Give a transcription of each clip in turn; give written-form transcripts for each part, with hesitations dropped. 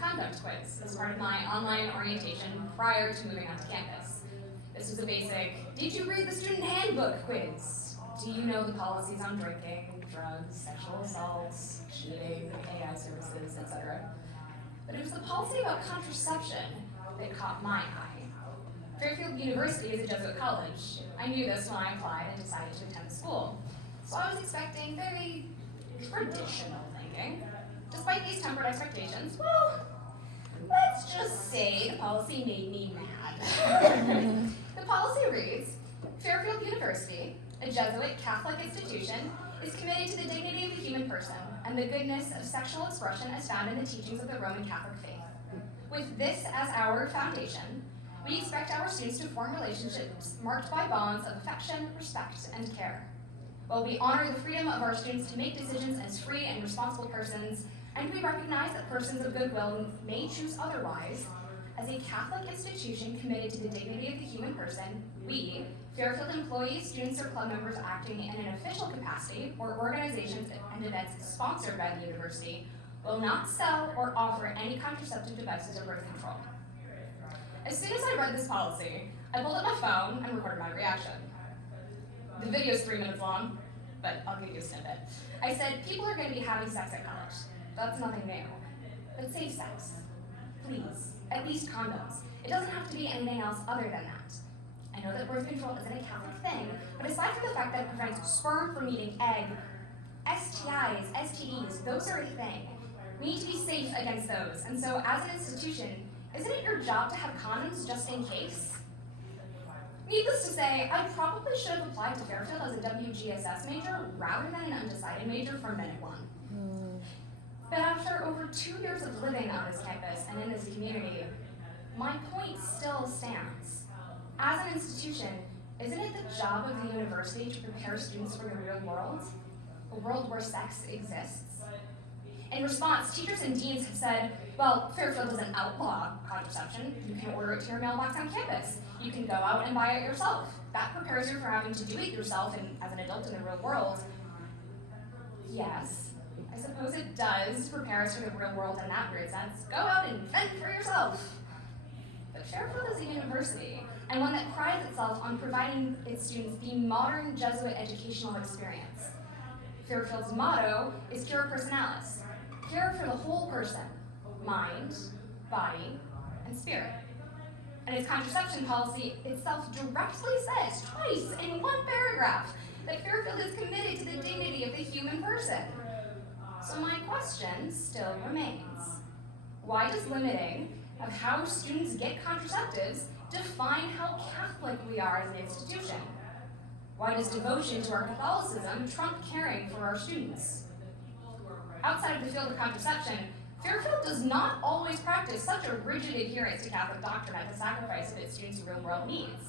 Condoms quiz as part of my online orientation prior to moving onto campus. This was a basic, did you read the student handbook quiz? Do you know the policies on drinking, drugs, sexual assaults, cheating, AI services, etc.? But it was the policy about contraception that caught my eye. Fairfield University is a Jesuit college. I knew this when I applied and decided to attend the school. So I was expecting very traditional thinking. Despite these tempered expectations, well, let's just say the policy made me mad. The policy reads, Fairfield University, a Jesuit Catholic institution, is committed to the dignity of the human person and the goodness of sexual expression as found in the teachings of the Roman Catholic faith. With this as our foundation, we expect our students to form relationships marked by bonds of affection, respect, and care. While we honor the freedom of our students to make decisions as free and responsible persons, and we recognize that persons of goodwill may choose otherwise, as a Catholic institution committed to the dignity of the human person, we, Fairfield employees, students, or club members acting in an official capacity, or organizations and events sponsored by the university, will not sell or offer any contraceptive devices or birth control. As soon as I read this policy, I pulled up my phone and recorded my reaction. The video is 3 minutes long, but I'll give you a snippet. I said, people are going to be having sex at college. That's nothing new. But safe sex. Please. At least condoms. It doesn't have to be anything else other than that. I know that birth control isn't a Catholic thing, but aside from the fact that it prevents sperm from meeting egg, STIs, STDs, those are a thing. We need to be safe against those. And so as an institution, isn't it your job to have condoms just in case? Needless to say, I probably should have applied to Fairfield as a WGSS major rather than an undecided major from minute one. But after over 2 years of living on this campus and in this community, my point still stands. As an institution, isn't it the job of the university to prepare students for the real world? A world where sex exists? In response, teachers and deans have said, well, Fairfield doesn't outlaw contraception. You can order it to your mailbox on campus. You can go out and buy it yourself. That prepares you for having to do it yourself and as an adult in the real world. Yes. I suppose it does prepare us for the real world in that weird sense. Go out and fend for yourself. But Fairfield is a university, and one that prides itself on providing its students the modern Jesuit educational experience. Fairfield's motto is Cura Personalis, care for the whole person, mind, body, and spirit. And its contraception policy itself directly says, twice in one paragraph, that Fairfield is committed to the dignity of the human person. So my question still remains. Why does limiting of how students get contraceptives define how Catholic we are as an institution? Why does devotion to our Catholicism trump caring for our students? Outside of the field of contraception, Fairfield does not always practice such a rigid adherence to Catholic doctrine at the sacrifice of its students' real-world needs.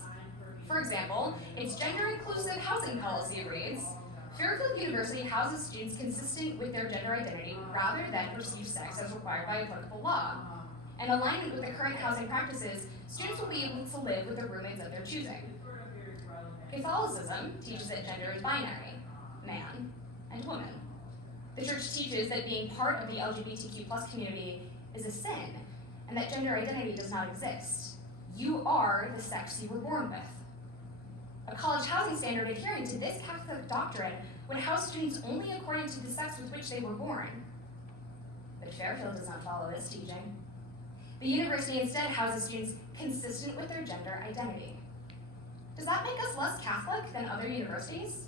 For example, its gender-inclusive housing policy reads, Fairfield University houses students consistent with their gender identity rather than perceived sex as required by applicable law. In alignment with the current housing practices, students will be able to live with the roommates of their choosing. Catholicism teaches that gender is binary, man and woman. The church teaches that being part of the LGBTQ+ community is a sin, and that gender identity does not exist. You are the sex you were born with. A college housing standard adhering to this Catholic doctrine would house students only according to the sex with which they were born. But Fairfield does not follow this teaching. The university instead houses students consistent with their gender identity. Does that make us less Catholic than other universities?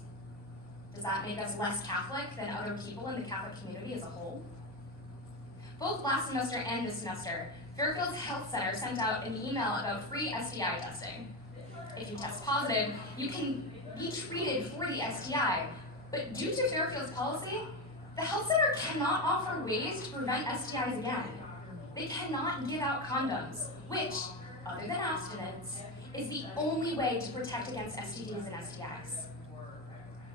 Does that make us less Catholic than other people in the Catholic community as a whole? Both last semester and this semester, Fairfield's Health Center sent out an email about free STI testing. If you test positive, you can be treated for the STI. But due to Fairfield's policy, the Health Center cannot offer ways to prevent STIs again. They cannot give out condoms, which, other than abstinence, is the only way to protect against STDs and STIs.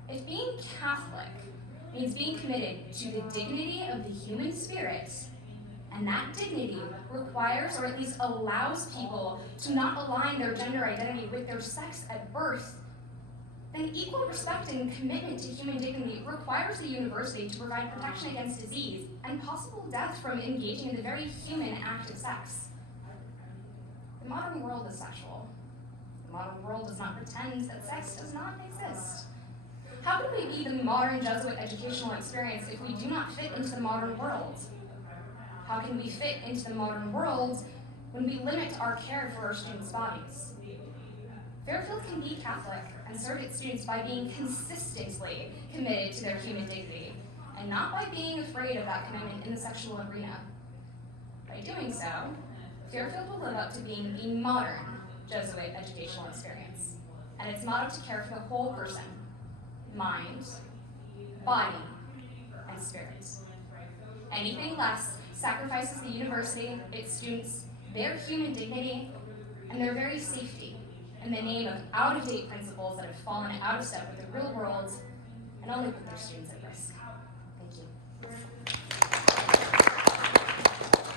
If being Catholic means being committed to the dignity of the human spirit, and that dignity requires or at least allows people to not align their gender identity with their sex at birth, then equal respect and commitment to human dignity requires the university to provide protection against disease and possible death from engaging in the very human act of sex. The modern world is sexual. The modern world does not pretend that sex does not exist. How can we be the modern Jesuit educational experience if we do not fit into the modern world? How can we fit into the modern world when we limit our care for our students' bodies? Fairfield can be Catholic and serve its students by being consistently committed to their human dignity, and not by being afraid of that commitment in the sexual arena. By doing so, Fairfield will live up to being the modern Jesuit educational experience, and its motto to care for the whole person, mind, body, and spirit. Anything less sacrifices the university, its students, their human dignity, and their very safety in the name of out-of-date principles that have fallen out of step with the real world and only put their students at risk.